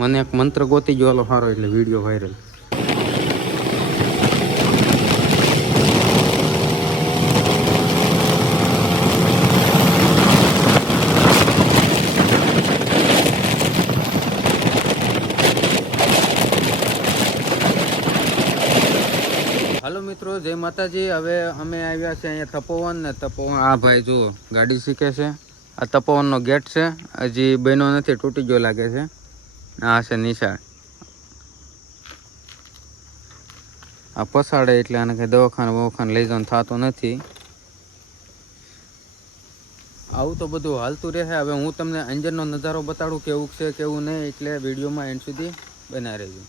મને એક મંત્ર ગોતી ગયો હાલો સારો એટલે વિડીયો વાયરલ. હાલો મિત્રો, જય માતાજી. હવે અમે આવ્યા છે અહીંયા તપોવન ને તપોવન. આ ભાઈ જુઓ ગાડી શીખે છે. આ તપોવનનો ગેટ છે, હજી બન્યો નથી, તૂટી ગયો લાગે છે. આ છે નિશાળ. આ પસાડે એટલે આને કંઈ દવાખાને લઈ જવાનું થતું નથી. આવું તો બધું હાલતું રહે. હવે હું તમને અંદરનો નજારો બતાડું કેવું છે કેવું નહીં, એટલે વિડીયોમાં એન્ડ સુધી બનાવી રહેજો.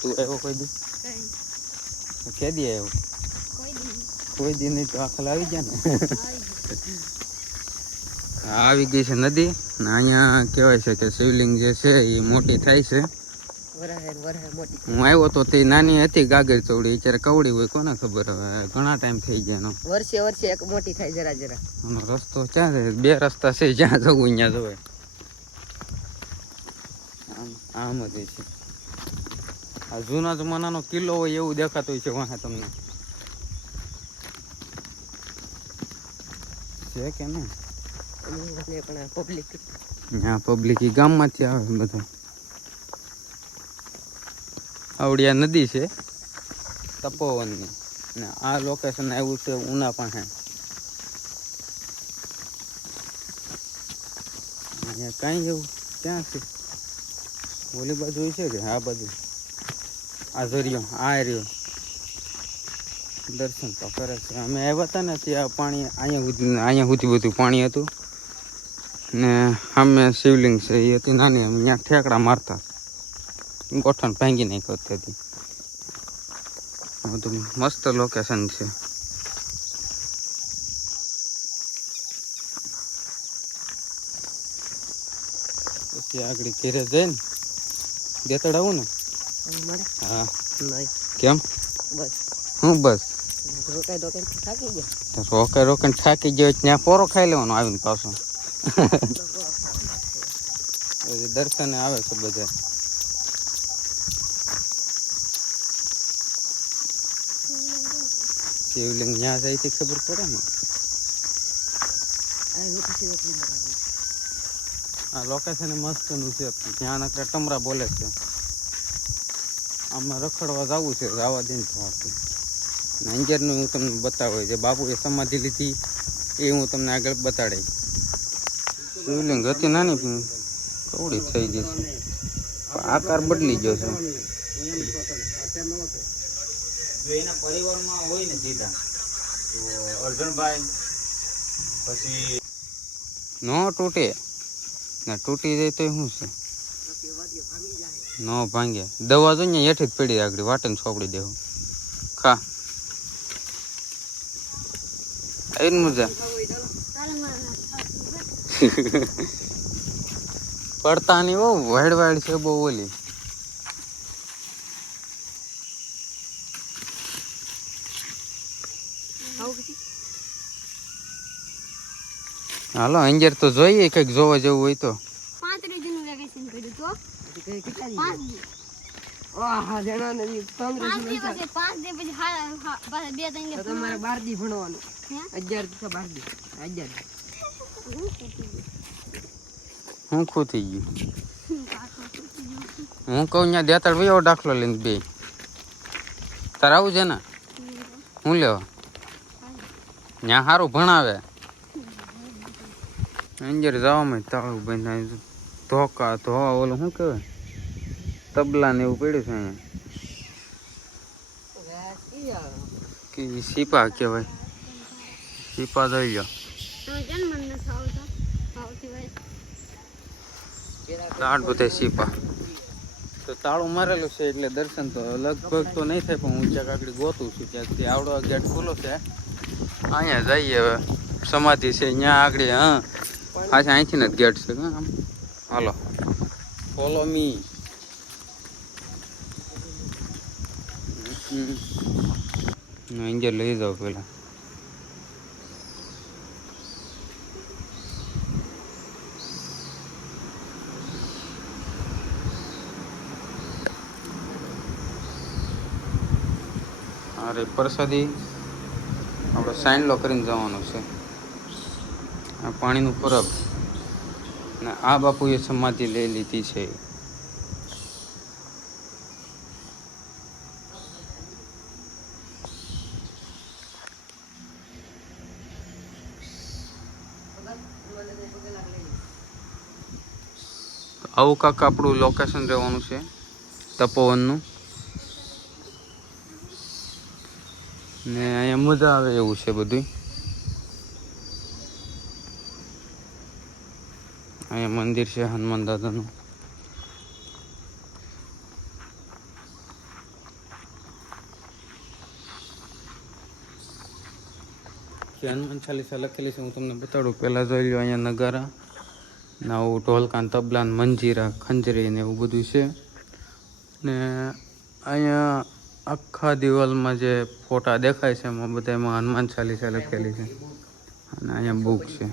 તું આવ્યો કોઈ દી? કે દી આવ્યો? કોઈ દી નહીં તો આખલ આવી ગયા ને. આવી ગઈ છે નદી ને અહીંયા કહેવાય છે કે શિવલિંગ જે છે એ મોટી થાય છે. હું આવ્યો તો તે નાની હતી ગાગર ચવડી, અત્યારે કવડી હોય કોને ખબર. હવે ઘણા ટાઈમ થઈ ગયા એનો. વર્ષે વર્ષે એક મોટી થાય જરા જરા. આનો રસ્તો ક્યાં છે? બે રસ્તા છે, જ્યાં જવું ત્યાં જવાય. આમ જ છે. આ જૂના જમાનાનો કિલ્લો હોય એવું દેખાતું હોય છે વાહ તમને. છે કે નહીં? ત્યાં પબ્લિક ગામમાંથી આવે બધા. આવડિયા નદી છે તપોવનની ને આ લોકેશન આવ્યું છે ઉના પાસે. અહીંયા કાંઈ એવું ક્યાં છે? ઓલી બાજુ છે કે આ બાજુ? આ જરિયો આ રહ્યો. દર્શન તો કરે છે. અમે આવ્યા હતા ને ત્યાં પાણી અહીંયા સુધી બધું પાણી હતું ને અમે શિવલિંગ છે એ હતી નાની. અમે ત્યાં ઠેકડા મારતા, ગોઠણ ભાંગી નહીં કરતી હતી. બધું મસ્ત લોકેશન છે. પછી આગળ ઘેરે જઈને દેતડ આવું ને. હા કેમ? હું બસ રોકાઈ થાકી ગયો ત્યાં પોરો ખાઈ લેવાનો આવીને પાછો. દર્શને આવે છે બધા. શિવલિંગ ત્યાં જાય તે ખબર પડે ને. આ લોકેશન મસ્ત નું છે. ત્યાં નકરા ટમરા બોલે છે. આમાં રખડવા જવું છે, જવા દઈને થવાતું. અંજારનું હું તમને બતાવું, જે બાપુએ સમાધિ લીધી એ હું તમને આગળ બતાડી. શિવલિંગ હતી નાની કવડી થઈ ગઈ છે, આકાર બદલી ગયો છે. એના પરિવારમાં હોય ને સીધા તો અર્જુનભાઈ પછી નો તૂટે ને તૂટી જાય તો શું છે? નો ભાંગે. દવા જો ને હેઠી જ પડી આગળ વાટે છોકડી દેવું. ખા આવીને મજા પડતા નહીં. બહુ વાડ વાડ છે બહુ ઓલી. હાલો અંજર તો જોઈએ કઈક જોવા જેવું હોય તો. હું ખુદ થઈ ગયું. હું કહું ત્યાં દેતાડ ભાઈ એવો દાખલો લઈને બે તાર આવું છે ને. હું લેવા ત્યાં સારું ભણાવે. અંજર જવામાં તાળું બંધાય ધોકા ધોવા ઓલું શું કહેવાય તબલા ને એવું પડ્યું છે અહીંયા. કે સીપા કહેવાય. સીપા જોઈ લો. આઠ બધા સીપા. તો તાળું મારેલું છે એટલે દર્શન તો લગભગ તો નહીં થાય, પણ હું ક્યાંક આગળ ગોતું છું. ક્યાંકથી આવડો ગેટ ખુલ્લો છે. અહીંયા જઈએ હવે. સમાધિ છે અહીંયા આગળ. હા પાછા અહીંથી જ ગેટ છે. આમ હાલો, ફોલો મી. અહીંયા લઈ જાઓ પેલા. અરે પ્રસાદી આપણે સાઈનલો કરીને જવાનું છે. આ પાણીનું પરબ ને આ બાપુએ સમાધિ લઈ લીધી છે. આવું કાંક આપણું લોકેશન રહેવાનું છે તપોવનનું. ને અહીંયા મજા આવે એવું છે બધું. અહીંયા મંદિર છે હનુમાન દાદાનું. જે હનુમાન ચાલીસા લખેલી છે હું તમને બતાડું. પહેલાં જોઈ લો અહીંયા નગારા ને આવું ઢોલકા તબલા મંજીરા ખંજરી ને એવું બધું છે. ને અહીંયા આખા દિવાલમાં જે ફોટા દેખાય છે એમાં બધામાં હનુમાન ચાલીસા લખેલી છે. અને અહીંયા બુક છે.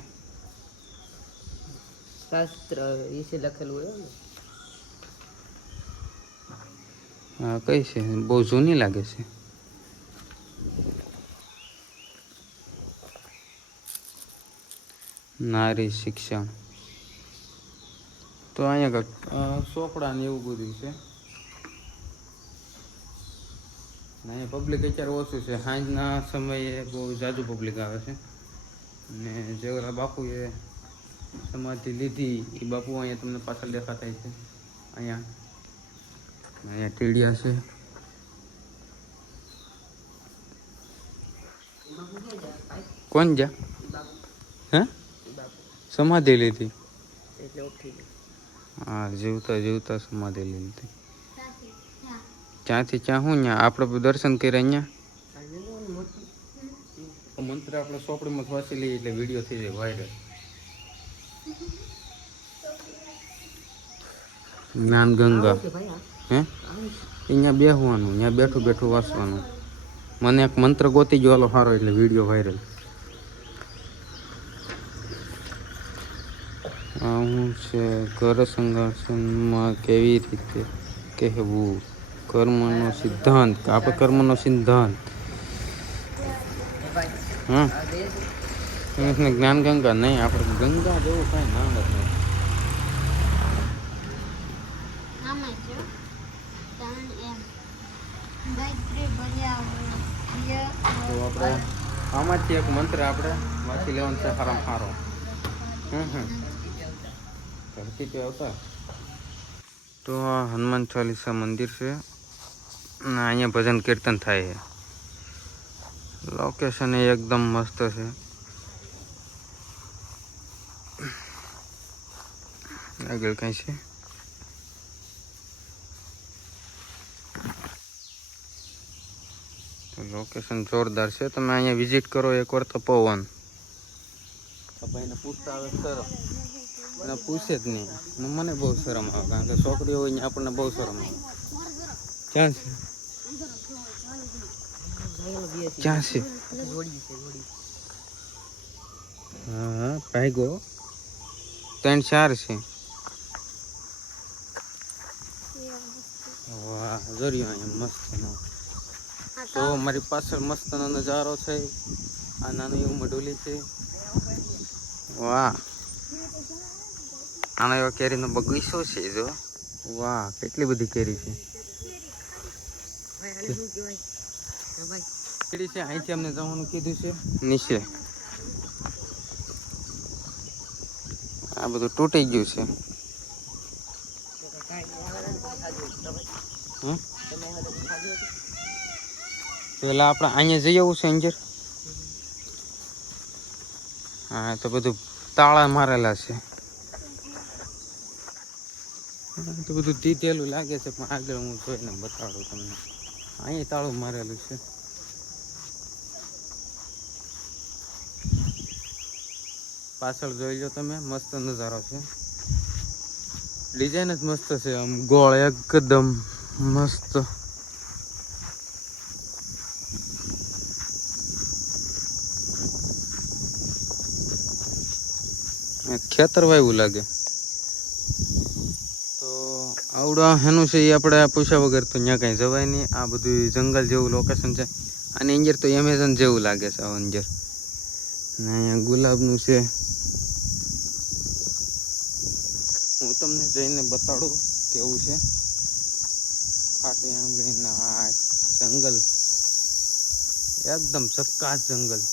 શાસ્ત્ર વિશે લખેલું હોય ને. હા કઈ છે? બહુ જૂની લાગે છે. નારી શિક્ષણ. તો અહીંયા કંઈક ચોપડા ને એવું બધું છે. અહીંયા પબ્લિક અત્યારે ઓછું છે. સાંજના સમયે બહુ જાજુ પબ્લિક આવે છે. ને જે ઓલા બાપુએ સમાધિ લીધી એ બાપુ અહીંયા તમને પાછળ દેખાતા છે. અહીંયા ટીડિયા છે. કોણ જા? હે સમાધિ લીધી? હા જીવતા જીવતા સમાધિ લીધી. ત્યાંથી ત્યાં શું ત્યાં આપણે દર્શન કર્યા. અહીંયા મંત્ર આપણે ચોપડીમાં વાંચી લઈએ એટલે વિડીયો થઈ જાય વાયરલ. જ્ઞાન ગંગા. હે અહીંયા બેસવાનું, ત્યાં બેઠું બેઠું વાંચવાનું. મને એક મંત્ર ગોતી ગયો સારો એટલે વિડીયો વાયરલ. હું છે ઘર સંઘર્ષમાં કેવી રીતે કહેવું. કર્મનો સિદ્ધાંત. આપણે કર્મનો સિદ્ધાંત. હા જ્ઞાન ગંગા નહીં. આપણે ગંગા જેવું કાંઈ નામ જ નહીં. તો આપણે આમાંથી એક મંત્ર આપણે વાંચી લેવાનો છે સારામાં સારો. ધરતી પે આવતા. તો આ હનુમાન ચાલીસા મંદિર છે અને અહીંયા ભજન કીર્તન થાય છે. લોકેશન એ એકદમ મસ્ત છે. આગળ કઈ છે? લોકેશન જોરદાર છે. તમે અહીંયા વિઝિટ કરો એકવાર તપોવન. ભાઈને પૂછતા આવે શરમ, એને પૂછે જ નહીં. મને બહુ શરમ આવે કારણ કે છોકરીઓ હોય ને આપણને બહુ શરમ આવે. ક્યાં છે? ક્યાં છે? હા ભાઈગો 3-4 છે. વાહ જોરિયો અહીંયા મસ્ત. તો મારી પાછળ મસ્તનો નજારો છે. આ નાનું એવું મઢુલી છે. વાહ આનો એવો કેરીનો બગીચો છે. જો વાહ કેટલી બધી કેરી છે. કેરી છે. અહીંથી અમને જવાનું કીધું છે નીચે. આ બધું તૂટી ગયું છે. પેલા આપણે અહીંયા જઈ આવું છે અંજર. હા તો બધું તાળા મારેલા છે. તો બધું દીધેલું લાગે છે પણ આગળ હું જોઈને બતાડું તમને. અહીંયા તાળું મારેલું છે. પાછળ જોઈ લો તમે, મસ્ત નજારો છે. ડિઝાઇન જ મસ્ત છે, આમ ગોળ એકદમ મસ્ત. ખેતર વાયવું લાગે. તો આવડા એનું છે એ આપણે પૂછ્યા વગર તો ત્યાં કઈ જવાય નહીં. આ બધું જંગલ જેવું લોકેશન છે. અને અંદર તો એમેઝોન જેવું લાગે છે અંદર. ને અહીંયા ગુલાબનું છે. હું તમને જઈને બતાડું કેવું છે. ખાટી આંબલીના જંગલ એકદમ ઝક્કાસ જંગલ.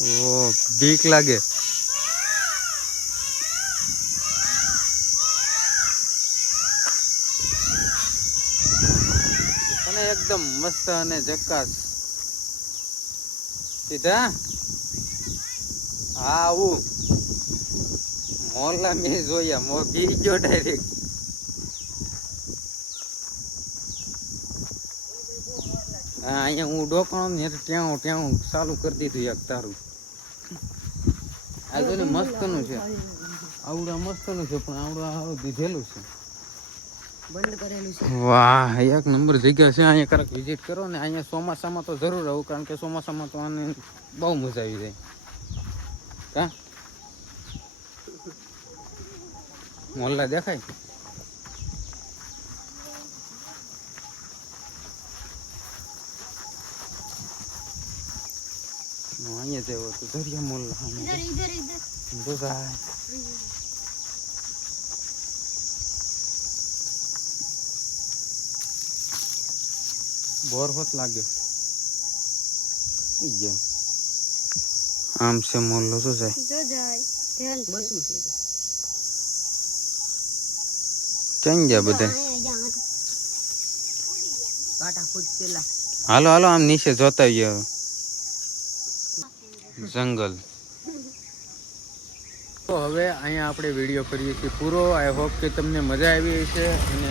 ઓ બીક લાગે. અને એકદમ મસ્ત અને ઝક્કાસ. સીધા હા આવું મોરલા મેં જોયા, મોર બી ગયો ડાયરેક્ટ. હા અહીંયા હું ડોકાણો ને ત્યાં ત્યાં ચાલુ કરી દીધું એક તારું. આ તો ને મસ્ત નું છે, આવડા મસ્ત નું છે પણ આવડા દીધેલું છે, બંધ કરેલું છે. વાહ એક નંબર જગ્યા છે. અહીંયા ક્યારેક વિઝિટ કરો ને. અહીંયા ચોમાસામાં તો જરૂર આવું, કારણ કે ચોમાસામાં તો આને બહુ મજા આવી જાય. કા મોલ્લા દેખાય. અહીંયા જેવો તો દરિયા મોલ્લા બોર હોત લાગે. આમ છે મોલ્લો. શું જાય બસું છે. ક્યાં ગયા બધા? કાંટા ખુદ પેલા હાલો હાલો આમ નીચે જોતા ગયા જંગલ. તો હવે અહીંયા આપણે વિડીયો કરીએ છીએ પૂરો. આઈ હોપ કે તમને મજા આવી છે. અને